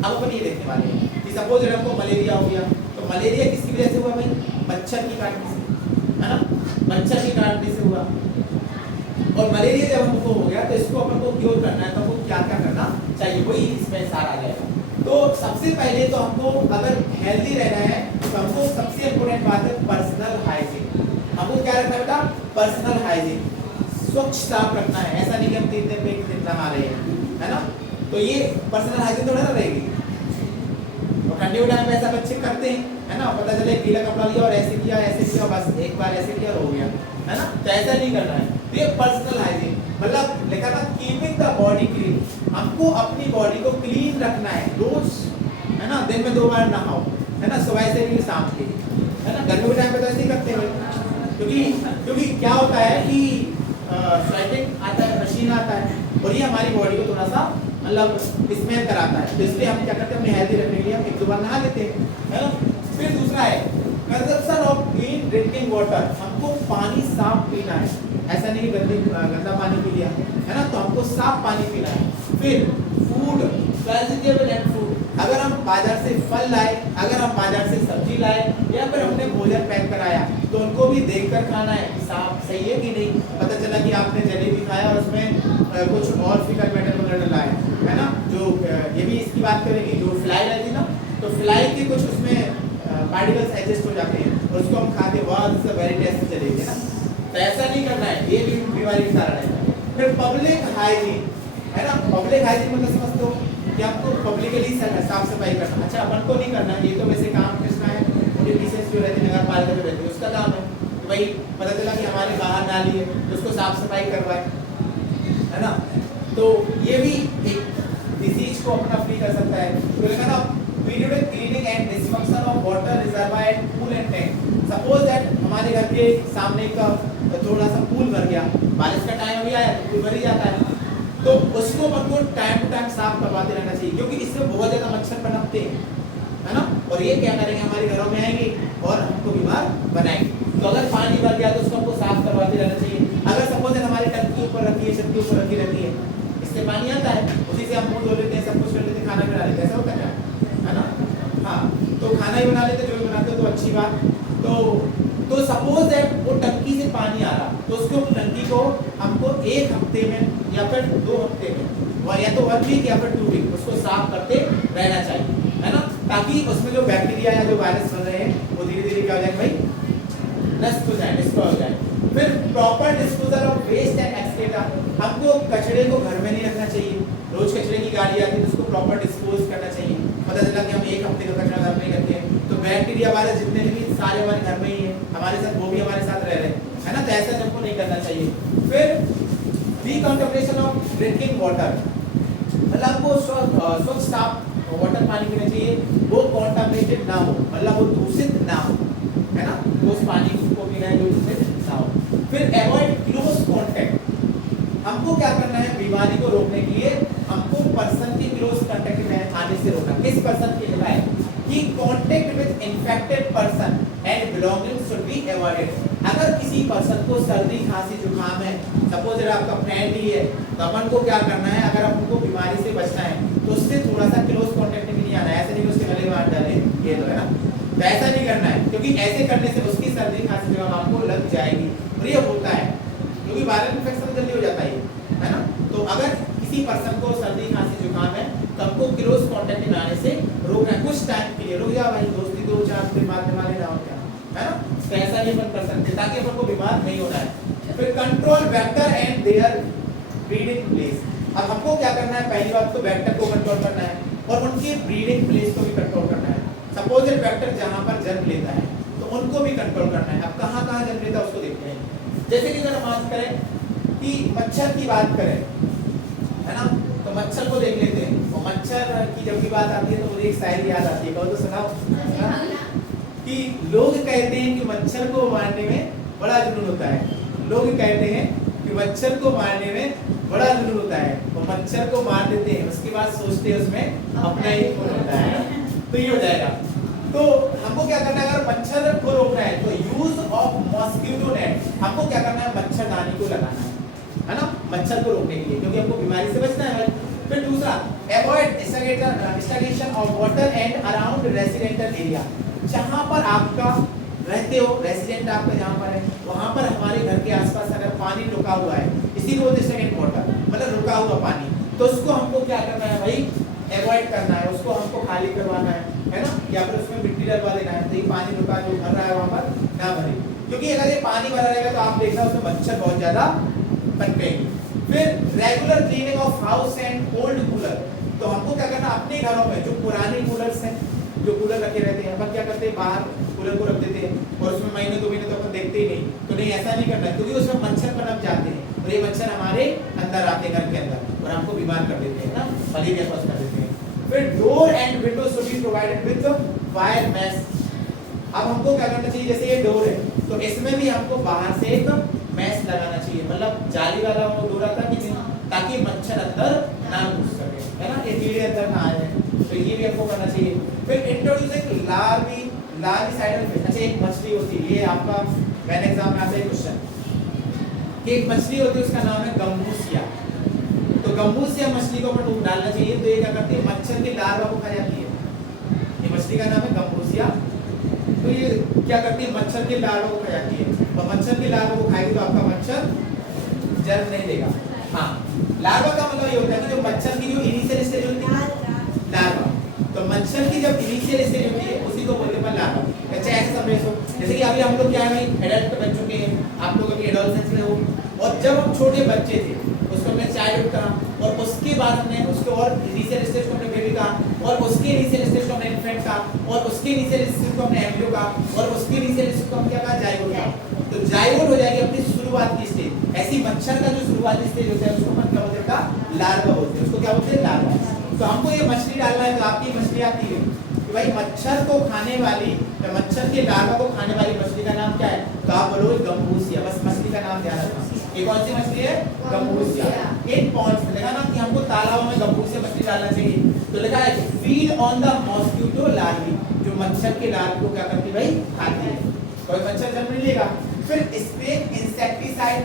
अब अपन ये देखने वाले हैं कि सपोज हमको मलेरिया हो गया, तो मलेरिया किसकी वजह से हुआ भाई, मच्छर की काटने से, है ना, मच्छर की काटने से हुआ। और मलेरिया जब हमको हो गया तो इसको अपन को क्योर करना है तो हमको क्या क्या करना चाहिए, वही इसमें सारा आ जाएगा। तो सबसे पहले तो हमको अगर हेल्दी रहना है तो हमको सबसे इम्पोर्टेंट बात है पर्सनल हाइजीन। हमको क्या रखना है बेटा, पर्सनल हाइजीन, स्वच्छ साफ रखना है। ऐसा नहीं कि हम 3 दिन में 1 दिन नहा रहे हैं, है ना। तो ये पर्सनल हाइजीन थोड़ा ना रहेगी। तो ठंडी के टाइम पे ऐसा बच्चे करते हैं, है ना, पता चले गीला कपड़ा लिया और ऐसे किया बस एक बार ऐसे किया और हो गया, है ना। तो ऐसा नहीं करना है। तो ये पर्सनल हाइजीन मतलब लिखा था कीपिंग द बॉडी क्लीन। हमको अपनी बॉडी को क्लीन रखना है रोज, है ना, दिन में 2 बार नहाओ, है ना, सुबह से भी शाम के, है ना। गर्मी के टाइम पे तो ऐसे ही करते हैं क्योंकि क्या होता है कि स्वेटिंग आता है, पसीना आता है और ये हमारी बॉडी को थोड़ा सा मतलब स्मेल कराता है। तो इसलिए हम क्या करते हैं, अपने हेल्दी रखने के लिए हम 1-2 बार नहा लेते हैं, है ना। फिर दूसरा है consumption of clean drinking water. हमको पानी साफ पीना है, ऐसा नहीं गंदा पानी पी लिया, है ना। तो हमको साफ पानी पीना है। फिर फूड, वेजिटेबल एंड फ्रूट। अगर हम बाजार से फल लाए, अगर हम बाजार से सब्जी लाए या फिर हमने भोजन पैक कराया तो उनको भी देखकर खाना है, साफ सही है कि नहीं। पता चला कि आपने जलेबी खाया और उसमें कुछ और फीकल मैटर वगैरह लाए, है ना। जो ये भी इसकी बात करेंगे, जो फ्लाई रहती है ना, तो फ्लाई के कुछ उसमें पार्टिकल्स एडजस्ट हो जाते हैं और उसको हम खाते हैं, वाह this is very tasty jalebi, है ना। तो ऐसा नहीं करना है, ये भी बीमारी का कारण है। फिर पब्लिक हाइजीन, है ना। पब्लिक हाइजीन मतलब समझते हो कि आपको पब्लिकली साफ सफाई करना। अच्छा, अपन को नहीं करना, ये तो वैसे काम किसका है, उनके पीछे जो रहते हैं नगर पालिका में रहते हैं उसका काम है कि भाई पता चला कि हमारे बाहर नाली है तो उसको साफ सफाई करवाए, है ना। तो ये भी एक डिसीज को अपना फ्री कर सकता है। तो लिखा ना periodic cleaning and dysfunction of water reservoir and pool and tank. Suppose that हमारे घर के सामने का थोड़ा सा पूल भर गया, बारिश का टाइम अभी आया तो पूल भर ही जाता है, तो उसको अपन को टाइम टू टाइम साफ करवाते रहना चाहिए, क्योंकि इसमें बहुत ज्यादा मच्छर पनपते हैं, है ना, और ये क्या करेंगे हमारे घरों में आएंगे और हमको बीमार बनाएंगे। तो अगर पानी भर गया तो उसको हमको साफ करवाते रहना चाहिए। अगर सपोज हमारी टंकी ऊपर रखी है, छत के ऊपर रखी रहती है, इससे पानी आता है, उसी से हम मुंह धो लेते हैं, सब कुछ कर लेते हैं, खाना बना लेते हैं, ऐसा होता है ना। हाँ, तो खाना ही बना लेते, जो भी बनाते हो तो अच्छी बात। तो सपोज दैट वो टंकी से पानी आ रहा, तो उसको टंकी को हमको 1 हफ्ते में या फिर 2 हफ्ते में, या तो 1 वीक या फिर 2 वीक उसको साफ करते रहना चाहिए, है ना, ताकि उसमें जो बैक्टीरिया या जो वायरस बन रहे हैं वो धीरे धीरे क्या हो जाए भाई, नष्ट हो जाए, डिस्ट्रॉय हो जाए। फिर proper disposal of waste and excreta, हमको कचरे को घर में नहीं रखना चाहिए। रोज कचरे की गाड़ी आती है तो उसको प्रॉपर डिस्पोज करना चाहिए। पता चला कि हम 1 हफ्ते का कचरा घर में ही रखे हैं तो बैक्टीरिया वाले जितने भी सारे हमारे घर में ही है, हमारे साथ वो भी हमारे साथ रह रहे हैं, है ना, तो ऐसा हमको नहीं करना चाहिए। फिर डिकंटामिनेशन ऑफ ड्रिंकिंग वाटर, मतलब हमको स्वच्छ साफ वाटर पानी पीना चाहिए, वो कॉन्टामिनेटेड ना हो, मतलब वो दूषित ना हो, है ना, तो उस पानी को पीना है जो दूषित ना हो। फिर अवॉइड क्लोज कांटेक्ट, हमको क्या करना है बीमारी को रोकने के लिए, हमको पर्सन की क्लोज कांटेक्ट में आने से रोकना। किस पर्सन के लिए कि contact with infected person and belongings should be avoided. अगर किसी पर्सन को सर्दी खांसी जुकाम है, सपोज अगर आपका फ्रेंड ही है, तो अपन को क्या करना है, अगर हमको बीमारी से बचना है तो उससे थोड़ा सा क्लोज कांटेक्ट में नहीं आना है, ऐसे नहीं उसके गले में हाथ डाले, ये तो है ना, तो ऐसा नहीं करना है, क्योंकि ऐसे करने से उसकी सर्दी खांसी जुकाम आपको लग जाएगी, और ये होता है क्योंकि वायरल इन्फेक्शन जल्दी हो जाता है ना। तो अगर किसी पर्सन को सर्दी खांसी जुकाम है तो हमको क्लोज कांटेक्ट में आने से रोकना है, कुछ टाइम के लिए रुक जा भाई, दोस्ती 2-4 दिन बाद में मारे जाओ क्या, है ना, तो ऐसा भी अपन कर सकते ताकि अपन को बीमार नहीं होना है। फिर control vector and their breeding place, अब हमको क्या करना है, पहली बात तो वेक्टर को कंट्रोल करना है और उनके ब्रीडिंग प्लेस को भी कंट्रोल करना है। सपोज वेक्टर जहां पर जन्म लेता है तो उनको भी कंट्रोल करना है। अब कहां-कहां जन्म लेता है उसको देखते हैं। जैसे कि अगर हम बात करें कि मच्छर की बात करें, है ना, तो मच्छर को देख लेते हैं, और मच्छर की जब भी बात आती है तो मुझे एक शायरी याद आती है, कहो तो सुनाओ, कि लोग कहते हैं कि मच्छर को मारने में बड़ा जुनून होता है, लोग कहते हैं कि मच्छर को मारने में बड़ा जुनून होता है, और मच्छर को मार देते हैं, उसके बाद सोचते हैं उसमें अपना ही खून होता है, तो ये हो जाएगा। तो हमको क्या करना है, अगर मच्छर को रोकना है तो यूज ऑफ मॉस्किटो नेट, हमको क्या करना है, मच्छरदानी को लगाना है ना, मच्छर को रोकने के लिए, क्योंकि हमको बीमारी से बचना है। फिर दूसरा, avoid stagnation of water and around residential area, जहां पर आपका रहते हो, रेसिडेंट आपका जहां पर है, वहां पर हमारे घर के आसपास अगर पानी रुका हुआ है, इसी को बोलते हैं स्टैग्नेंट वाटर, मतलब रुका हुआ पानी, तो उसको हमको क्या करना है भाई, अवॉइड करना है, उसको हमको खाली करवाना है ना, या फिर उसमें मिट्टी डलवा देना है, तो ये पानी रुका जो भर रहा है वहां पर ना भरे, क्योंकि अगर ये पानी भरा रहेगा तो आप देखना उसमें मच्छर बहुत ज्यादा पनपेंगे। फिर regular cleaning of house and old cooler, तो हमको क्या करना, अपने घरों में जो पुराने कूलर्स हैं, जो कूलर रखे रहते हैं, अपन क्या करते हैं, बाहर कूलर को रख देते हैं और उसमें महीने 2 महीने तो अपन देखते ही नहीं, तो नहीं ऐसा नहीं करना, क्योंकि उसमें मच्छर पनप जाते हैं और ये मच्छर हमारे अंदर आते हैं घर के अंदर और हमको बीमार कर देते हैं ना, मलेरिया कॉज कर देते हैं। फिर door and window should be provided with wire mesh, अब हमको क्या करना चाहिए, जैसे ये डोर है तो इसमें भी हमको बाहर से एक मैश लगाना चाहिए, मतलब जाली वाला वो डोर आता है कि ताकि मच्छर अंदर ना घुस सके, है ना, ये कीड़े अंदर ना आए, तो ये भी हमको करना चाहिए। फिर इंट्रोड्यूसिंग लार्विसाइडल फिश, अच्छा एक मछली होती है, ये आपका मैन एग्जाम में आता है क्वेश्चन कि एक मछली होती है उसका नाम है गम्बूसिया, तो गम्बूसिया मछली को अपन डालना चाहिए, तो ये क्या करती है, मच्छर की लार्वा को खा जाती है, ये मछली का नाम है गम्बूसिया, तो ये क्या करती है, मच्छर के लार्वा को खा जाती है, और मच्छर के लार्वा को खाएगी तो आपका मच्छर जन्म नहीं देगा। हाँ, लार्वा का मतलब ये होता है कि जो मच्छर की जो इनिशियल स्टेज होती है लार्वा, तो मच्छर की जब इनिशियल स्टेज होती है उसी को बोलते हैं लार्वा। अच्छा ऐसे समझो, जैसे कि अभी हम लोग क्या है एडल्ट बन चुके हैं, आप लोग अभी एडोलसेंस में हो, और जब हम छोटे बच्चे थे उसको हमने चाइल्डहुड कहा, और उसके बाद हमने उसको और इनिशियल स्टेज को हमने बेबी कहा, और उसके इनिशियल स्टेज को हमने इन्फेंट कहा, और उसके इनिशियल स्टेज को हमने एम्ब्रियो कहा, और उसके इनिशियल स्टेज को हम क्या कहा, जाइगोट कहा। तो जाइगोट हो जाएगी अपनी शुरुआत की स्टेज, ऐसी मच्छर का जो शुरुआती स्टेज होता है उसको हम क्या बोलते हैं, लार्वा बोलते हैं, उसको क्या बोलते हैं, लार्वा। तो हमको ये मछली डालना है, तो आपकी मछली आती है कि भाई मच्छर को खाने वाली या मच्छर के लार्वा को खाने वाली मछली का नाम क्या है, तो आप बोलोगे गम्बूसिया, बस मछली का नाम ध्यान रखना, ये कौन सी मछली है? गंबूसिया। इन पॉन्ड्स में देखा ना कि हमको तालाबों में गंबूसिया मछली डालना चाहिए, तो लिखा है feed on the mosquito larvae, जो मच्छर के लार्व को क्या करती भाई? खाती है। कोई मच्छर जन्म नहीं लेगा। फिर spray insecticide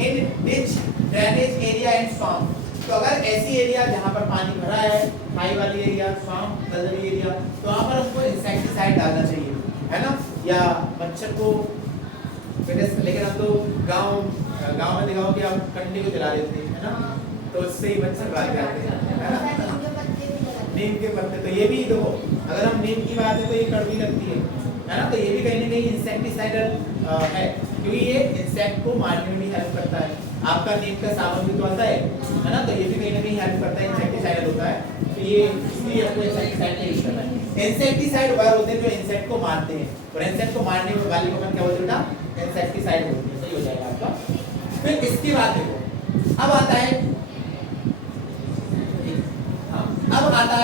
in ditch drainage area and swamp, तो अगर ऐसी एरिया जहाँ पर पानी भरा है, खाई वाली एरिया, स्वैम्प दलदली एरिया, तो वहाँ पर हमको इंसेक्टिसाइड डालना चाहिए, है ना, या मच्छर को। लेकिन हम तो गांव में देखा हो कि आप कंडे को जला देते हैं, है ना, तो उससे ही मच्छर भाग जाते हैं, है ना। नीम के पत्ते, तो ये भी देखो, अगर हम नीम की बात है तो ये कड़वी लगती है ना, तो ये भी कहीं ना कहीं इंसेक्टिसाइडल है, क्योंकि ये इंसेक्ट को मारने में भी हेल्प करता है। आपका नीम का साबुन भी तो आता है ना, तो ये भी कहीं ना कहीं हेल्प करता है, इंसेक्टिसाइडल होता है, तो ये इसलिए आपको इंसेक्टिसाइड का यूज करना है। इंसेक्टिसाइड वह होते हैं जो इंसेक्ट को मारते हैं, और इंसेक्ट को मारने वाली को क्या बोलते हैं? इंसेक्टिसाइड होती है। सही हो जाएगा आपका। फिर इसके बाद देखो, अब आता है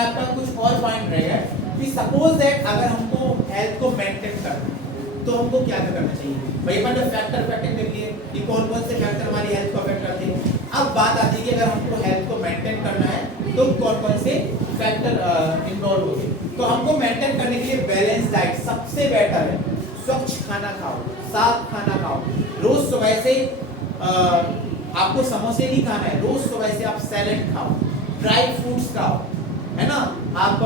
आपका कुछ और पॉइंट रहेगा कि सपोज दैट अगर हमको हेल्थ को मेंटेन करना है तो हमको क्या करना चाहिए भाई? अपन ने फैक्टर कर लिए कि कौन कौन से फैक्टर हमारी हेल्थ को अफेक्ट करते हैं। अब बात आती है कि अगर हमको हेल्थ को मेंटेन करना है तो कौन कौन से फैक्टर इन्वॉल्व होंगे। तो हमको मेंटेन करने के लिए बैलेंस डाइट सबसे बेटर है। स्वच्छ खाना खाओ, साफ खाना खाओ, रोज सुबह से आपको समोसे नहीं खाना है, रोज सुबह से आप सैलेड खाओ, ड्राई फ्रूट्स खाओ, है ना, आप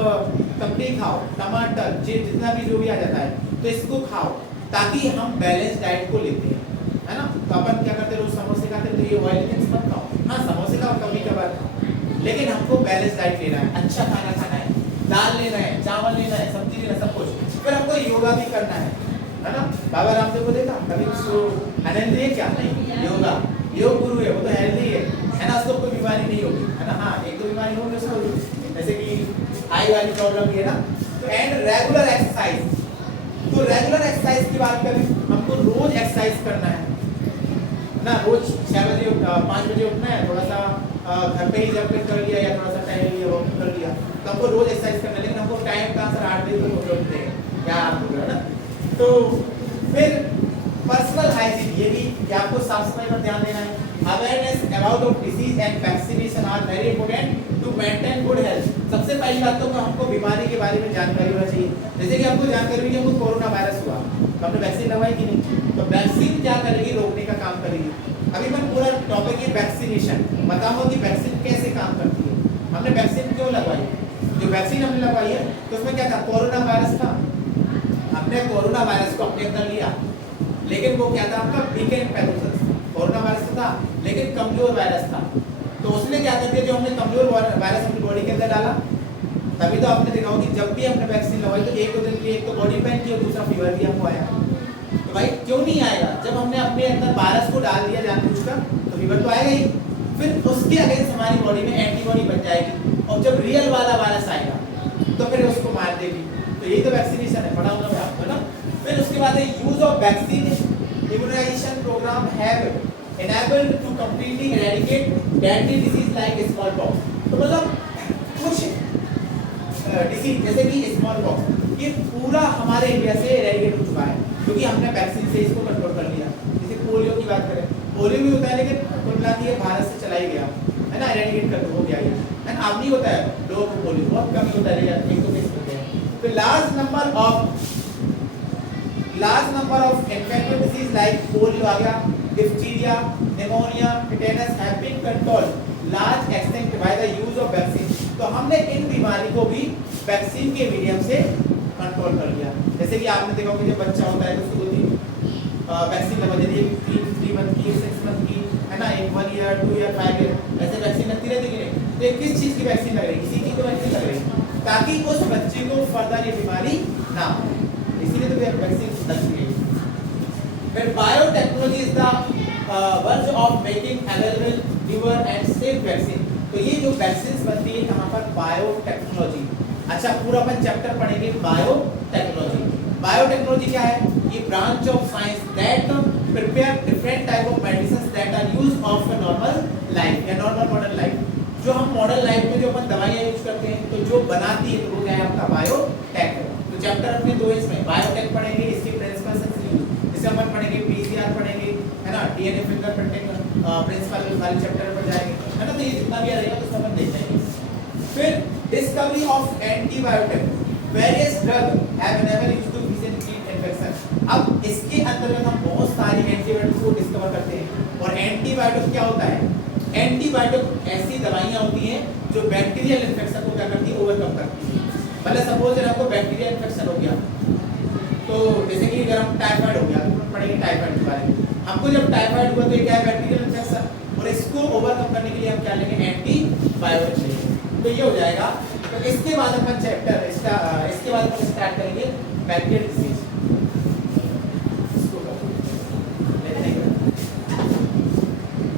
ककड़ी खाओ, टमाटर, जितना भी जो भी आ जाता है तो इसको खाओ, ताकि हम बैलेंस डाइट को लेते हैं, है ना। तो अपन क्या करते हैं? रोज समोसे खाते हैं, तो ये ऑयली थिंग्स मत खाओ। हाँ, समोसे खाओ कभी कभार खाओ, लेकिन हमको बैलेंस डाइट लेना है, अच्छा खाना खाना है, दाल लेना है, चावल लेना है, सब्जी लेना है, सब कुछ। फिर हमको योगा भी करना है ना। बाबा रामदेव को देखा कभी? उसको अनहेल्दी है क्या? नहीं, योगा योग गुरु है, वो तो हेल्दी है ना, उसको कोई बीमारी नहीं होगी, है ना। हाँ, एक दो बीमारी होगी उसको, जैसे कि हाई वाली प्रॉब्लम भी है ना। तो एंड रेगुलर एक्सरसाइज, तो रेगुलर एक्सरसाइज की बात करें, हमको रोज एक्सरसाइज करना है ना। रोज 6 बजे 5 बजे उठना है, थोड़ा सा घर पे ही जब कर लिया या थोड़ा सा टहल लिया, वॉकिंग कर लिया, तो हमको रोज एक्सरसाइज करना है। लेकिन हमको टाइम कहाँ से? 8 बजे तक उठते हैं, क्या आप बोल रहे हो ना। तो फिर पर्सनल हाइजीन, ये भी कि आपको साफ सफाई पर ध्यान देना है। Awareness about of disease and vaccination are very important to maintain good health. सबसे पहली बात तो हमको बीमारी के बारे में जानकारी होना चाहिए। जैसे कि आपको जानकारी हुई कि हमको कोरोना वायरस हुआ, तो हमने वैक्सीन लगवाई कि नहीं? तो वैक्सीन क्या करेगी? रोकने का काम करेगी। अभी मैं पूरा टॉपिक है वैक्सीनेशन, बताऊंगा कि वैक्सीन कैसे काम करती है, हमने वैक्सीन क्यों लगवाई। जो वैक्सीन हमने लगवाई है तो उसमें क्या था? कोरोना वायरस था। हमने कोरोना वायरस को अपने अंदर लिया, लेकिन वो क्या था? आपका वीकेंड पैथोजेन। कोरोना वायरस था लेकिन कमजोर वायरस था, तो उसने क्या कर दिया? जो हमने कमजोर वायरस अपनी बॉडी के अंदर डाला, तभी तो आपने देखा होगा कि जब भी हमने वैक्सीन लगवाई तो एक दो दिन के लिए एक तो बॉडी पेन की और दूसरा फीवर भी हमको आया। तो भाई क्यों नहीं आएगा? जब हमने अपने अंदर वायरस को डाल दिया जानबूझकर, तो फीवर तो आएगा ही। फिर उसके अगेंस्ट हमारी बॉडी में एंटीबॉडी बन जाएगी, और जब रियल वाला वायरस आएगा तो फिर उसको मार देगी। तो यही तो वैक्सीनेशन है, पढ़ा होगा मैं आपको ना। फिर उसके बाद है use of vaccine immunisation program have enabled to completely eradicate deadly disease like smallpox। तो मतलब कुछ डिसीज जैसे कि स्मॉलपॉक्स, ये पूरा हमारे इंडिया से इरेडिकेट हो चुका है, क्योंकि हमने वैक्सीन से इसको कंट्रोल कर लिया। जैसे पोलियो की बात करें, पोलियो भी होता है लेकिन कुल मिला के भारत से चला ही गया, है ना, इरेडिकेट कर हो गया ये, है ना। अब नहीं होता है लोगों को पोलियो, बहुत कम होता है, एक दो केस होते हैं। तो large number of infective disease like polio आ गया, diphtheria, pneumonia, tetanus have been controlled large extent by the use of vaccine. तो हमने इन बीमारी को भी वैक्सीन के मीडियम से कंट्रोल कर लिया। जैसे कि आपने देखा कि जब बच्चा होता है तो उसको 2-3 वैक्सीन लगवा देती है, 3 मंथ की, 6 मंथ की, है ना, 1 ईयर, 2 ईयर, 5 ईयर, ऐसे वैक्सीन लगती रहती है। तो किस चीज की वैक्सीन लग रही है? किसी चीज की वैक्सीन लग रही है, ताकि उस बच्चे को फर्दर ये बीमारी ना हो, इसीलिए तो वैक्सीन लगती है। फिर biotechnology is the work of making available newer and safe vaccine. तो ये जो वैक्सीन बनती है कहाँ पर? बायोटेक्नोलॉजी। अच्छा, पूरा अपन चैप्टर पढ़ेंगे बायोटेक्नोलॉजी। बायोटेक्नोलॉजी क्या है? ये branch of science that prepare different type of medicines that are used of a normal life या नॉर्मल मॉडर्न लाइफ। जो हम मॉडर्न लाइफ में जो अपन दवाइयाँ यूज करते हैं, तो जो बनाती है तो वो क्या है? आपका बायोटेक। तो चैप्टर अपने 2 इसमें बायोटेक पढ़ेंगे, इसके प्रिंसिपल्स, जैसे अपन पढ़ेंगे पीसीआर पढ़ेंगे, है ना, डीएनए फिंगरप्रिंटिंग प्रिंसिपल वाले चैप्टर पर जाएंगे, है ना। तो ये जितना भी रहेगा तो सब अपन देख लेंगे। फिर discovery of antibiotic, various drug have never used to treat infection. अब इसके अंतर्गत हम बहुत सारी एंटीबायोटिक को डिस्कवर करते हैं। और एंटीबायोटिक क्या होता है? एंटीबायोटिक ऐसी दवाइयां होती हैं जो बैक्टीरियल इन्फेक्शन को क्या करती है, ओवरकम करती है। मतलब सपोज आपको बैक्टीरियल इन्फेक्शन हो गया, तो जैसे कि अगर हम टाइफाइड हो गया तो पढ़ेंगे टाइफाइड के बारे में। हमको जब टाइफाइड हुआ तो ये क्या है, बैक्टीरियल इन्फेक्शन, और इसको ओवरकम करने के लिए हम क्या लेंगे, एंटीबायोटिक लेंगे। तो ये हो जाएगा। तो इसके बाद अपन चैप्टर इसके बाद अपन स्टार्ट करेंगे बैक्टीरियल डिसीज।